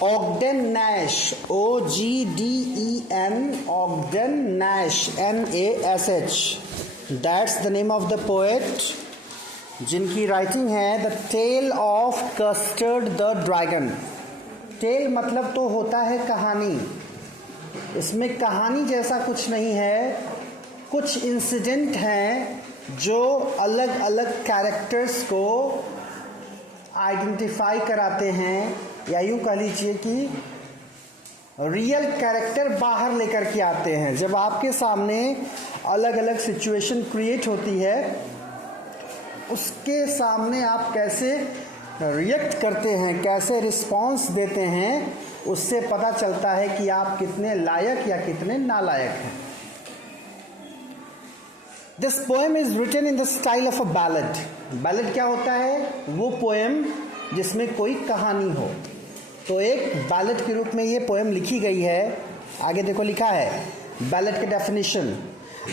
Ogden Nash, Ogden, Ogden Nash, Nash. That's the name of the poet, जिनकी writing है the tale of Custard the dragon. Tale मतलब तो होता है कहानी, इसमें कहानी जैसा कुछ नहीं है, कुछ इंसिडेंट हैं जो अलग अलग कैरेक्टर्स को आइडेंटिफाई कराते हैं, या यूँ कह लीजिए कि रियल कैरेक्टर बाहर लेकर के आते हैं। जब आपके सामने अलग अलग सिचुएशन क्रिएट होती है, उसके सामने आप कैसे रिएक्ट करते हैं, कैसे रिस्पॉन्स देते हैं, उससे पता चलता है कि आप कितने लायक या कितने नालायक हैं। This poem is written in the style of a ballad. Ballad क्या होता है? वो पोएम जिसमें कोई कहानी हो। तो एक बैलेड के रूप में ये पोएम लिखी गई है। आगे देखो लिखा है बैलेड का डेफिनेशन,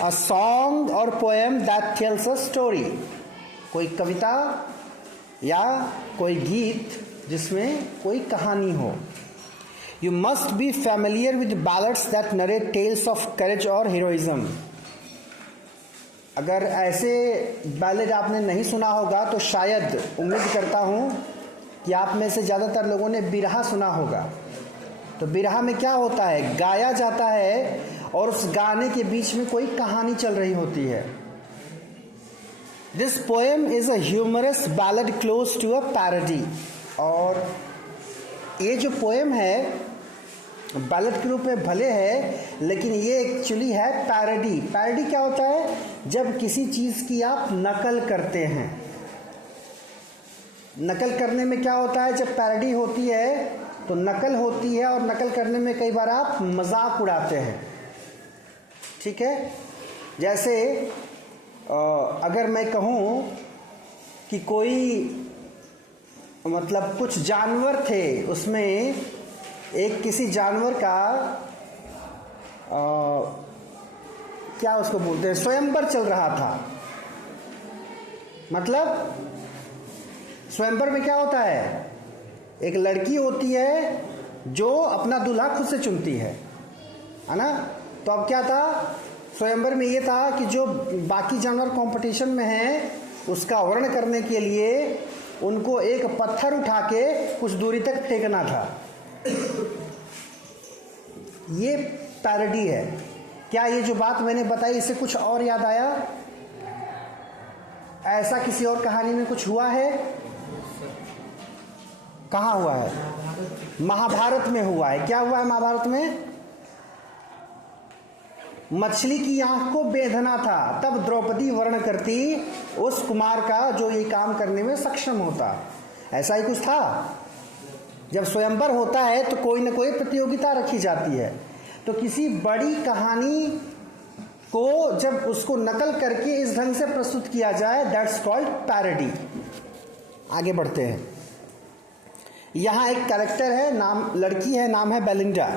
अ सॉन्ग और poem that tells a story. कोई कविता या कोई गीत जिसमें कोई कहानी हो। You must be familiar with ballads that narrate tales of courage और हीरोइज्म। अगर ऐसे बैलेड आपने नहीं सुना होगा तो शायद उम्मीद करता हूँ कि आप में से ज़्यादातर लोगों ने बिरहा सुना होगा। तो बिरहा में क्या होता है? गाया जाता है और उस गाने के बीच में कोई कहानी चल रही होती है। This poem is a humorous ballad close to a parody. और ये जो पोएम है बैलेड के रूप में भले है, लेकिन ये एक्चुअली है पैरोडी। पैरोडी क्या होता है? जब किसी चीज़ की आप नकल करते हैं। नकल करने में क्या होता है? जब पैरोडी होती है तो नकल होती है, और नकल करने में कई बार आप मजाक उड़ाते हैं। ठीक है? जैसे अगर मैं कहूँ कि कोई मतलब कुछ जानवर थे, उसमें एक किसी जानवर का क्या उसको बोलते हैं, स्वयंवर चल रहा था। मतलब स्वयंवर में क्या होता है? एक लड़की होती है जो अपना दूल्हा खुद से चुनती है ना? तो अब क्या था? स्वयंवर में ये था कि जो बाकी जानवर कंपटीशन में हैं उसका वर्ण करने के लिए उनको एक पत्थर उठा के कुछ दूरी तक फेंकना था। ये पैरोडी है। क्या ये जो बात मैंने बताई इससे कुछ और याद आया? ऐसा किसी और कहानी में कुछ हुआ है? कहाँ हुआ है? महाभारत में हुआ है। क्या हुआ है महाभारत में? मछली की आंख को बेधना था, तब द्रौपदी वर्ण करती उस कुमार का जो ये काम करने में सक्षम होता। ऐसा ही कुछ था। जब स्वयंवर होता है तो कोई ना कोई प्रतियोगिता रखी जाती है। तो किसी बड़ी कहानी को जब उसको नकल करके इस ढंग से प्रस्तुत किया जाए, दैट्स कॉल्ड पैरोडी। आगे बढ़ते हैं। यहाँ एक कैरेक्टर है, नाम लड़की है, नाम है Belinda.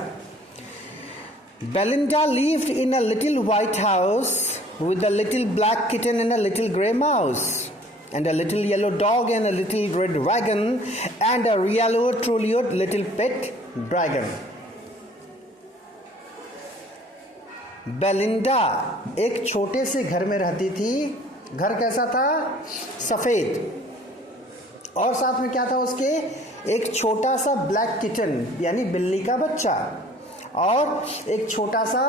Belinda lived in a little white house with a little black kitten and a little grey mouse and a little yellow dog and a little red wagon and a yellow truly little pet dragon. Belinda एक छोटे से घर में रहती थी। घर कैसा था? सफेद। और साथ में क्या था उसके? एक छोटा सा ब्लैक किटन यानी बिल्ली का बच्चा, और एक छोटा सा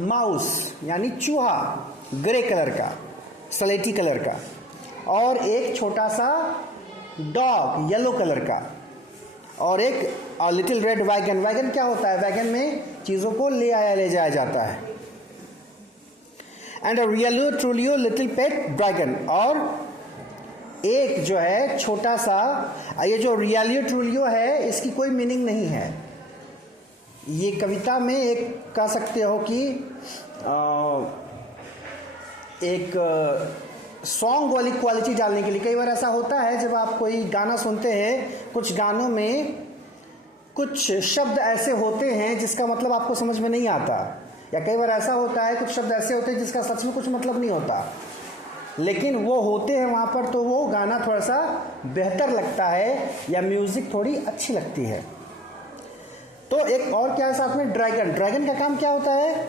माउस यानी चूहा ग्रे कलर का, स्लेटी कलर का, और एक छोटा सा डॉग येलो कलर का, और एक लिटिल रेड वैगन। वैगन क्या होता है? वैगन में चीज़ों को ले जाया जाता है। And a realio trulio little pet dragon. और एक जो है छोटा सा, ये जो रियलियो ट्रूलियो है इसकी कोई मीनिंग नहीं है। ये कविता में एक कह सकते हो कि एक सॉन्ग वाली क्वालिटी डालने के लिए। कई बार ऐसा होता है जब आप कोई गाना सुनते हैं, कुछ गानों में कुछ शब्द ऐसे होते हैं जिसका मतलब आपको समझ में नहीं आता, या कई बार ऐसा होता है कुछ शब्द ऐसे होते हैं जिसका सच में कुछ मतलब नहीं होता, लेकिन वो होते हैं वहाँ पर, तो वो गाना थोड़ा सा बेहतर लगता है या म्यूज़िक थोड़ी अच्छी लगती है। तो एक और क्या है साथ में, ड्रैगन। ड्रैगन का काम क्या होता है?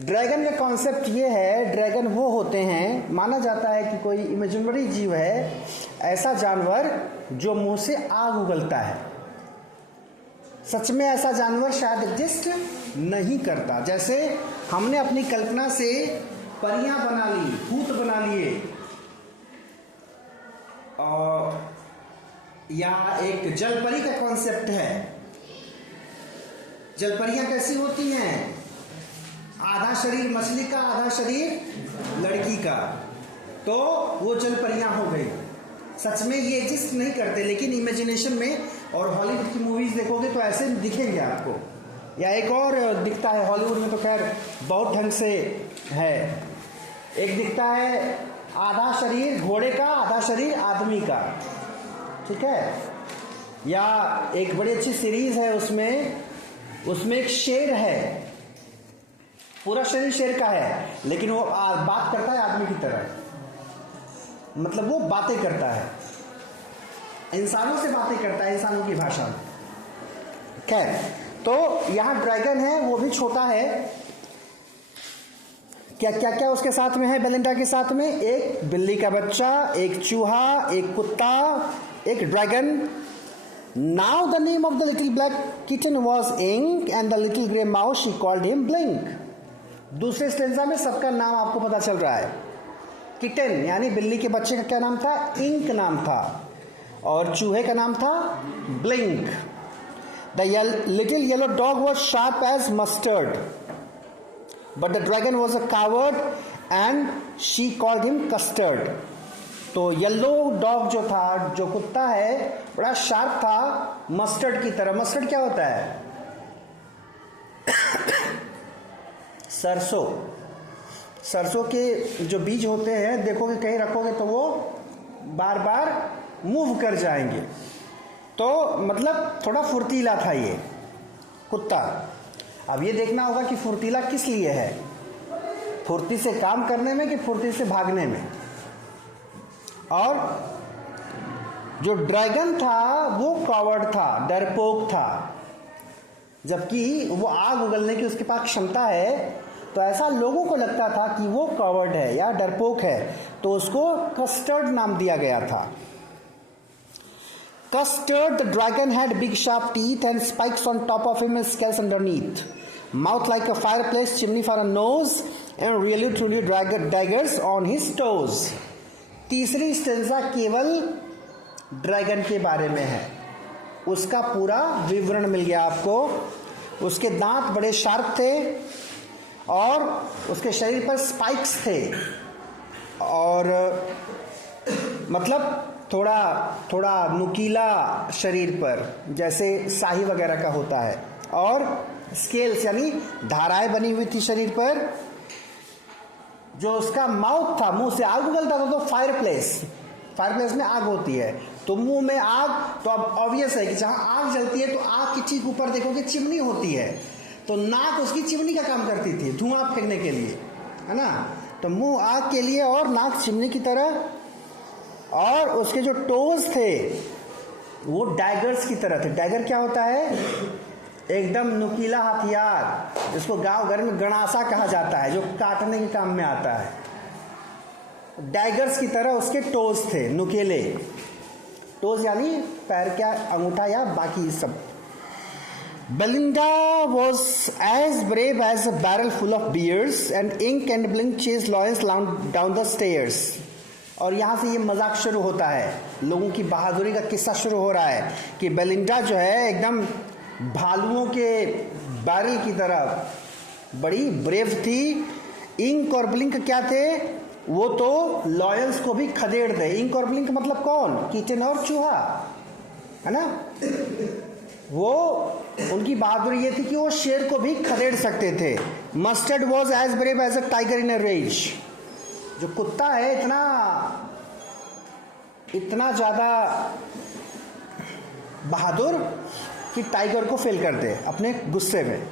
ड्रैगन का कॉन्सेप्ट ये है, ड्रैगन वो होते हैं, माना जाता है कि कोई इमेजिनरी जीव है, ऐसा जानवर जो मुंह से आग उगलता है। सच में ऐसा जानवर शायद एग्जिस्ट नहीं करता। जैसे हमने अपनी कल्पना से परियां बना ली, भूत बना लिए, और या एक जलपरी का कॉन्सेप्ट है। जलपरियां कैसी होती हैं? आधा शरीर मछली का, आधा शरीर लड़की का, तो वो जलपरियां हो गई। सच में ये एग्जिस्ट नहीं करते, लेकिन इमेजिनेशन में, और हॉलीवुड की मूवीज देखोगे तो ऐसे दिखेंगे आपको। या एक और दिखता है हॉलीवुड में, तो खैर बहुत ढंग से है। एक दिखता है आधा शरीर घोड़े का, आधा शरीर आदमी का, ठीक है। या एक बड़ी अच्छी सीरीज है, उसमें एक शेर है, पूरा शरीर शेर का है, लेकिन वो बात करता है आदमी की तरह, मतलब वो बातें करता है, इंसानों से बातें करता है, इंसानों की भाषा में। खैर, तो यहां ड्रैगन है, वो भी छोटा है। क्या क्या क्या उसके साथ में है? बेलिंडा के साथ में एक बिल्ली का बच्चा, एक चूहा, एक कुत्ता, एक dragon. Now the name of the little black kitten was Ink and the little grey mouse she called him Blink. दूसरे स्टेंजा में सबका नाम आपको पता चल रहा है। किटन यानी बिल्ली के बच्चे का क्या नाम था? इंक नाम था। और चूहे का नाम था Blink. The little yellow dog was sharp as Mustard, but the dragon was a coward and she called him Custard. तो येलो डॉग जो था, जो कुत्ता है, बड़ा शार्प था, मस्टर्ड की तरह। मस्टर्ड क्या होता है? सरसों। सरसों के जो बीज होते हैं, देखोगे कहीं रखोगे तो वो बार बार मूव कर जाएंगे। तो मतलब थोड़ा फुर्तीला था ये कुत्ता। अब ये देखना होगा कि फुर्तीला किस लिए है, फुर्ती से काम करने में कि फुर्ती से भागने में। और जो ड्रैगन था वो कॉवर्ड था, डरपोक था, जबकि वो आग उगलने की उसके पास क्षमता है। तो ऐसा लोगों को लगता था कि वो कॉवर्ड है या डरपोक है, तो उसको कस्टर्ड नाम दिया गया था। Custard, the dragon had big sharp teeth and spikes on top of him and scales underneath. Mouth like a fireplace, chimney for a nose, and really truly daggers on his toes. तीसरी stanza केवल dragon के बारे में है, उसका पूरा विवरण मिल गया आपको। उसके दांत बड़े शार्प थे और उसके शरीर पर स्पाइक्स थे, और मतलब थोड़ा थोड़ा नुकीला शरीर पर, जैसे शाही वगैरह का होता है। और स्केल्स यानी धाराएं बनी हुई थी शरीर पर। जो उसका माउथ था, मुंह से आग उगलता था, तो फायरप्लेस में आग होती है, तो मुंह में आग, तो अब ऑब्वियस है कि जहां आग जलती है तो आग की ठीक ऊपर देखोगे चिमनी होती है, तो नाक उसकी चिमनी का काम करती थी धुआं फेंकने के लिए, है ना। तो मुंह आग के लिए और नाक चिमनी की तरह। और उसके जो टोज थे वो डैगर्स की तरह थे। डैगर क्या होता है? एकदम नुकीला हथियार, जिसको गांव घर में गणासा कहा जाता है, जो काटने के काम में आता है। डैगर्स की तरह उसके टोज थे, नुकीले टोज यानी पैर का अंगूठा या बाकी सब। Belinda was as brave as a barrel full of beers, and Ink and Blink chased Lawrence down the stairs. और यहाँ से ये मजाक शुरू होता है, लोगों की बहादुरी का किस्सा शुरू हो रहा है कि बेलिंडा जो है एकदम भालुओं के बैरल की तरह बड़ी ब्रेव थी। इंक और ब्लिंक क्या थे? वो तो लॉयंस को भी खदेड़ दे। इंक और ब्लिंक मतलब कौन? किटन और चूहा, है ना। वो उनकी बहादुरी ये थी कि वो शेर को भी खदेड़ सकते थे। Mustard was as brave as a tiger in a rage. जो कुत्ता है इतना ज्यादा बहादुर कि टाइगर को फेल कर दे अपने गुस्से में।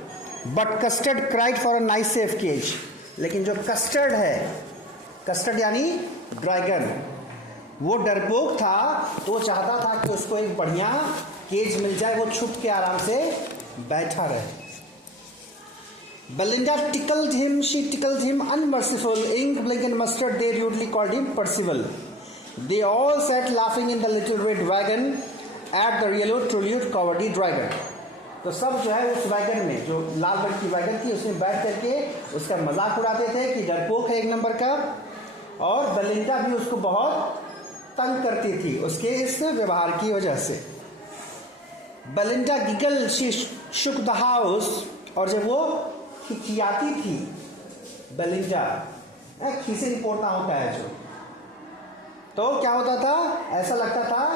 But Custard cried for a nice safe cage. लेकिन जो कस्टर्ड है, कस्टर्ड यानी ड्रैगन, वो डरपोक था, तो वो चाहता था कि उसको एक बढ़िया केज मिल जाए, वो छुप के आराम से बैठा रहे। Belinda tickled him, she tickled him unmerciful. Ink, Blink and Mustard, they rudely called him Percival. They all sat laughing in the little red wagon at the yellow truly covered dragon. तो सब जो है उस wagon में, जो लाल रंग की wagon थी, उसमें बैठ करके उसका मजाक उड़ाते थे कि डरपोक है एक नंबर का, और बेलिंडा भी उसको बहुत तंग करती थी उसके इस व्यवहार की वजह से। Belinda giggle, she shook the house, और जब वो खिखियाती थी बेलिंडा, खीसे पोड़ना होता है जो, तो क्या होता था, ऐसा लगता था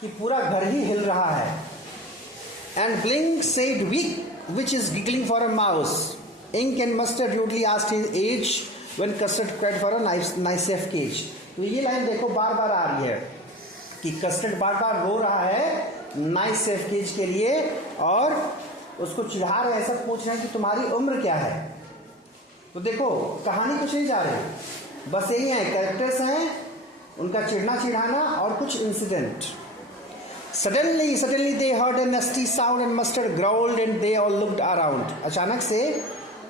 कि पूरा घर ही हिल रहा है। And Blink said weak which is giggling for a mouse. Ink and Mustard rudely asked his age when custard cried for a nice safe cage। तो ये लाइन देखो बार बार आ रही है कि कस्टर्ड बार बार रो रहा है नाइस सेफ केज के लिए, और उसको चिढ़ा रहे हैं, सब पूछ रहे हैं कि तुम्हारी उम्र क्या है। तो देखो कहानी कुछ नहीं जा रही, बस यही है, कैरेक्टर्स हैं, उनका चिढ़ना चिढ़ाना और कुछ incident. Suddenly they heard a nasty sound and Mustard growled and they all looked around। अचानक से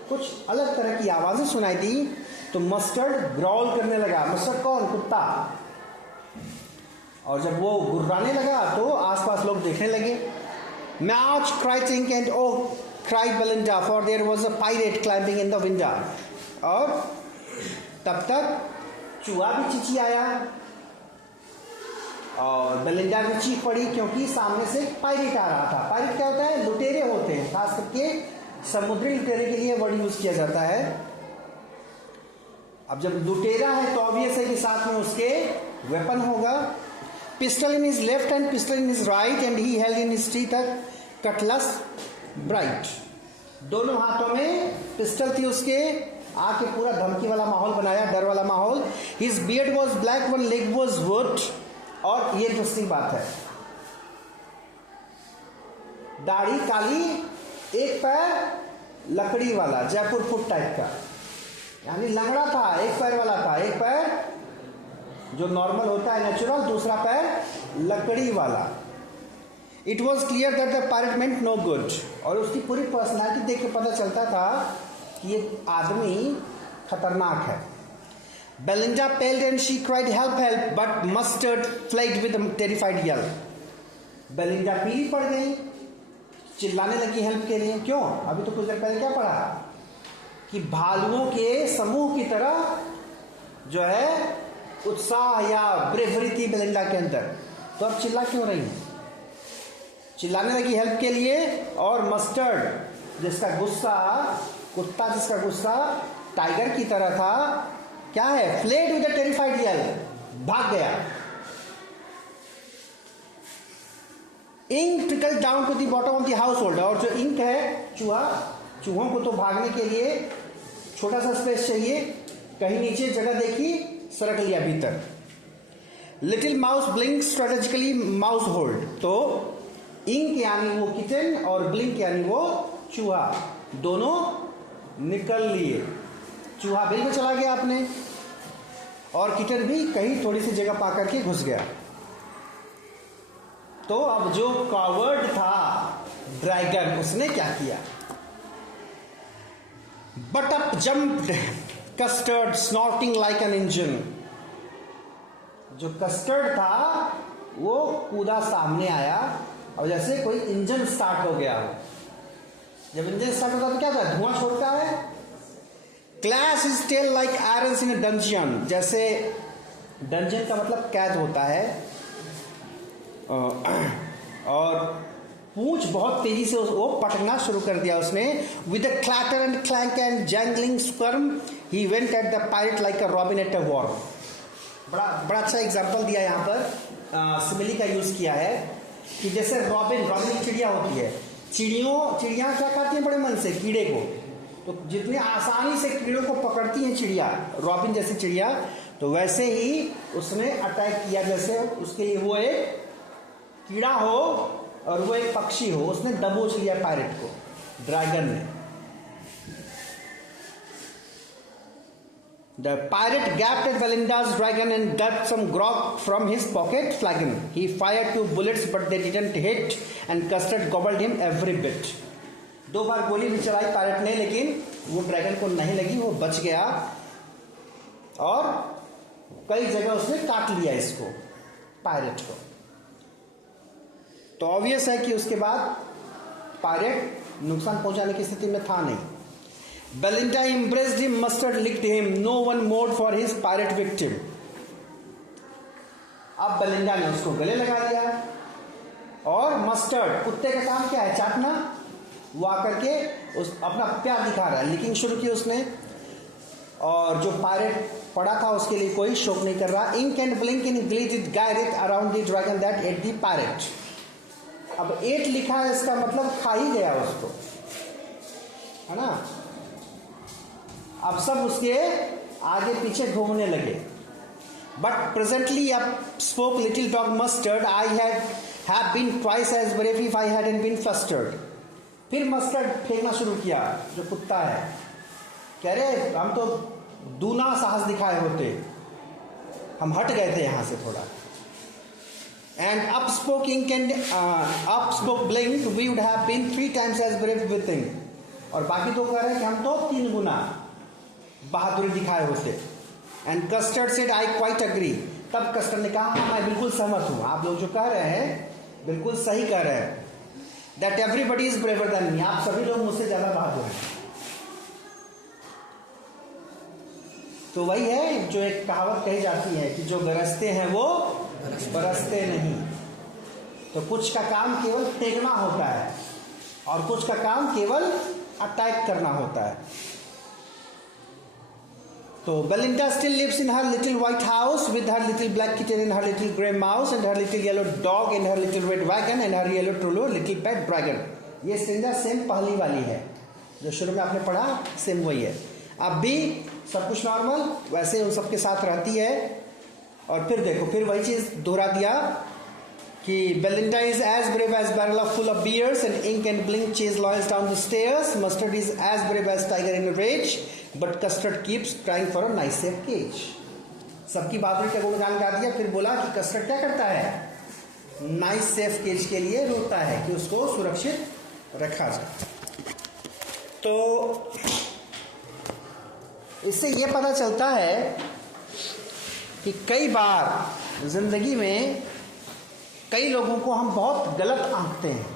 कुछ अलग तरह की आवाजें सुनाई दी, तो मस्टर्ड ग्रॉल करने लगा। मस्टर्ड कौन? कुत्ता। और जब वो गुर्राने लगा तो आसपास लोग देखने लगे। March cried Ink and oh cried Belinda for there was a pirate climbing in the window। और तब तक चूहा भी चिचियाया और बेलिंडा भी चीख पड़ी, क्योंकि सामने से पायरेट आ रहा था। पायरेट क्या होता है? लुटेरे होते हैं, खास करके समुद्री लुटेरे के लिए वर्ड यूज किया जाता है। अब जब लुटेरा है तो ऑब्वियस है कि साथ में उसके वेपन होगा। Pistol in his left and pistol in his right and he held in his teeth cutlets bright. दोनों हाथों में पिस्टल थी उसके, आके पूरा धमकी वाला माहौल बनाया, डर वाला माहौल। His beard was black, one leg was would. और ये दूसरी बात है, दाढ़ी काली, एक पैर लकड़ी वाला, जयपुर फुट टाइप का, यानी लंगड़ा था, एक पैर वाला था। एक पैर जो नॉर्मल होता है नेचुरल, दूसरा पैर लकड़ी वाला। It was clear that the pirate meant no good. और उसकी पूरी पर्सनैलिटी देख के पता चलता था कि ये आदमी खतरनाक है। Belinda paled and she cried help help, but Mustard fled with a terrified yell। Belinda पीली पड़ गई, चिल्लाने लगी हेल्प के लिए। क्यों? अभी तो कुछ देर पहले क्या पढ़ा कि भालुओं के समूह की तरह जो है उत्साह या ब्रेवरी थी बेलिंडा के अंदर, तो अब चिल्ला क्यों रही है? चिल्लाने लगी हेल्प के लिए। और मस्टर्ड जिसका गुस्सा, कुत्ता जिसका गुस्सा टाइगर की तरह था, क्या है? Fled with a terrified yell, भाग गया। Ink trickle down to the bottom of the household. और जो इंक है चूहा, चूहों को तो भागने के लिए छोटा सा स्पेस चाहिए, कहीं नीचे जगह देखी, सरक लिया भीतर। Little mouse blink strategically mouse hold. तो इंक यानी वो किचन और ब्लिंक यानी वो चूहा, दोनों निकल लिए। चूहा बिल में चला गया अपने, और किटन भी कहीं थोड़ी सी जगह पा करके घुस गया। तो अब जो कॉवर्ड था ड्रैगन, उसने क्या किया? But up jumped Custard snorting like an engine. जो कस्टर्ड था वो कूदा सामने आया, और जैसे कोई इंजन स्टार्ट हो गया हो। जब इंजन स्टार्ट होता तो क्या होता है? धुआं छोड़ता है। Clash is tail like irons in dungeon. जैसे डंजियन का मतलब कैद होता है, और पूंछ बहुत तेजी से वो पटकना शुरू कर दिया उसने। With a clatter and clank and jingling sperm he went at the pirate like a robin at a war. बड़ा अच्छा एग्जाम्पल दिया यहाँ पर, सिमिली का यूज किया है कि जैसे रॉबिन चिड़िया होती है, चिड़िया क्या करती हैं? बड़े मन से कीड़े को, तो जितने आसानी से कीड़ों को पकड़ती हैं चिड़िया, रॉबिन जैसी चिड़िया, तो वैसे ही उसने अटैक किया, जैसे उसके लिए वो एक कीड़ा हो और वो एक पक्षी हो, उसने दबोच लिया पायरेट को, ड्रैगन ने। The pirate gaped at Belinda's dragon and dug some grog from his pocket flagon. He fired 2 bullets but they didn't hit and Custard gobbled him every bit. 2 बार गोली भी चलाई पायरेट ने, लेकिन वो ड्रैगन को नहीं लगी, वो बच गया और कई जगह उसने काट लिया इसको, पायरेट को। तो ऑब्वियस है कि उसके बाद पायरेट नुकसान पहुंचाने की स्थिति में था नहीं। Belinda embraced him, Mustard licked him. No one mourned for his pirate victim. अब बेलिंडा ने उसको गले लगा दिया और मस्टर्ड, कुत्ते का काम क्या है, चाटना, वो आकर के उस अपना प्यार दिखा रहा है, लिकिंग शुरू की उसने। और जो पायरेट पड़ा था उसके लिए कोई शोक नहीं कर रहा। Ink and blink in glee did guide it around the dragon that ate the pirate. अब 8 लिखा है, इसका मतलब खा ही गया उसको, है ना। अब सब उसके आगे पीछे घूमने लगे। बट प्रेजेंटली अब spoke little dog Mustard, I have been twice as brave if I hadn't been flustered. फिर मस्टर्ड फेंकना शुरू किया, जो कुत्ता है, कह रहे हम तो दूना साहस दिखाए होते, हम हट गए थे यहां से थोड़ा। End up spoke ink end up spoke blink, we would have been 3 times as brave with him। और बाकी तो कह रहे हैं कि हम तो 3 गुना बहादुरी दिखाए होते। And custard said I quite agree. तब कस्टर्ड ने कहा मैं बिल्कुल सहमत हूं, आप लोग जो कह रहे हैं बिल्कुल सही कह रहे हैं। That everybody is braver than me, आप सभी लोग मुझसे ज्यादा बहादुर हैं। तो वही है जो एक कहावत कही जाती है कि जो गरजते हैं वो बरसते नहीं। तो कुछ का काम केवल फेंकना होता है और कुछ का काम केवल अटैक करना होता है। तो Belinda still lives in her little white house with her little black kitten and her little grey mouse and her little yellow dog and her little red wagon and her yellow trullo little pet dragon। ये stranger same पहली वाली है जो शुरू में आपने पढ़ा, same वही है। अब भी सब कुछ नॉर्मल वैसे उन सबके साथ रहती है। और फिर देखो, फिर वही चीज दोहरा दिया कि Belinda is as brave as barrel of full of beers and ink and blink chase lawyers down the stairs. Mustard is as brave as tiger in a rage, but Custard keeps trying for a nice safe cage। सबकी बहादुरी का गुणगान गा दिया, फिर बोला कि custard क्या करता है, नाइस सेफ केज के लिए रोता है कि उसको सुरक्षित रखा जाए। तो इससे ये पता चलता है कि कई बार जिंदगी में कई लोगों को हम बहुत गलत आंकते हैं,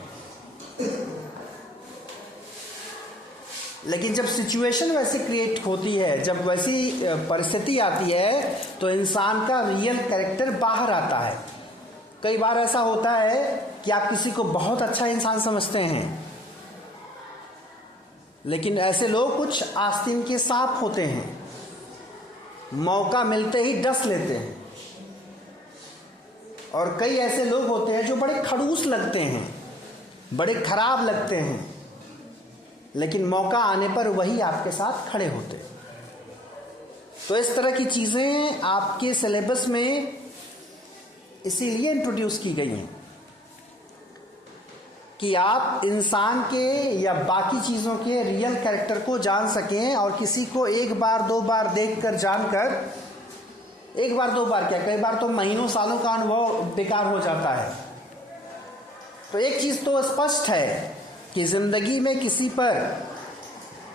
लेकिन जब सिचुएशन वैसी क्रिएट होती है, जब वैसी परिस्थिति आती है, तो इंसान का रियल कैरेक्टर बाहर आता है। कई बार ऐसा होता है कि आप किसी को बहुत अच्छा इंसान समझते हैं, लेकिन ऐसे लोग कुछ आस्तीन के सांप होते हैं, मौका मिलते ही डस लेते हैं। और कई ऐसे लोग होते हैं जो बड़े खड़ूस लगते हैं, बड़े खराब लगते हैं, लेकिन मौका आने पर वही आपके साथ खड़े होते। तो इस तरह की चीजें आपके सिलेबस में इसीलिए इंट्रोड्यूस की गई हैं कि आप इंसान के या बाकी चीजों के रियल कैरेक्टर को जान सकें। और किसी को 1 बार 2 बार देखकर जानकर, 1 बार 2 बार क्या, कई बार तो महीनों सालों का अनुभव बेकार हो जाता है। तो एक चीज तो स्पष्ट है कि जिंदगी में किसी पर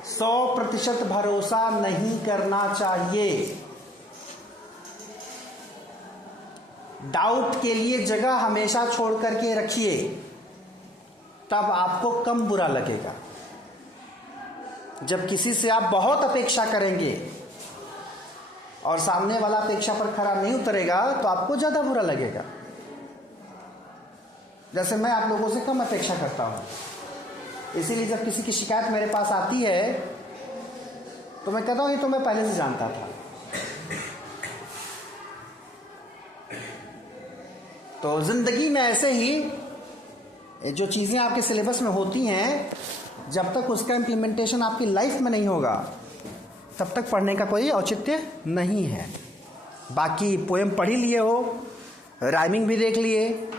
100% भरोसा नहीं करना चाहिए। डाउट के लिए जगह हमेशा छोड़ करके रखिए, तब आपको कम बुरा लगेगा। जब किसी से आप बहुत अपेक्षा करेंगे और सामने वाला अपेक्षा पर खरा नहीं उतरेगा, तो आपको ज्यादा बुरा लगेगा। जैसे मैं आप लोगों से कम अपेक्षा करता हूं, इसीलिए जब किसी की शिकायत मेरे पास आती है तो मैं कहता हूं ये तो मैं पहले से जानता था। तो जिंदगी में ऐसे ही जो चीजें आपके सिलेबस में होती हैं, जब तक उसका इम्प्लीमेंटेशन आपकी लाइफ में नहीं होगा, तब तक पढ़ने का कोई औचित्य नहीं है। बाकी पोएम पढ़ ही लिए हो, राइमिंग भी देख लिए,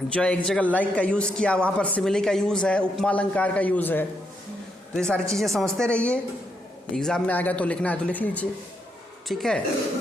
जो एक जगह लाइक का यूज़ किया वहाँ पर सिमिली का यूज़ है, उपमा अलंकार का यूज़ है। तो ये सारी चीज़ें समझते रहिए, एग्ज़ाम में आएगा तो लिखना है तो लिख लीजिए। ठीक है।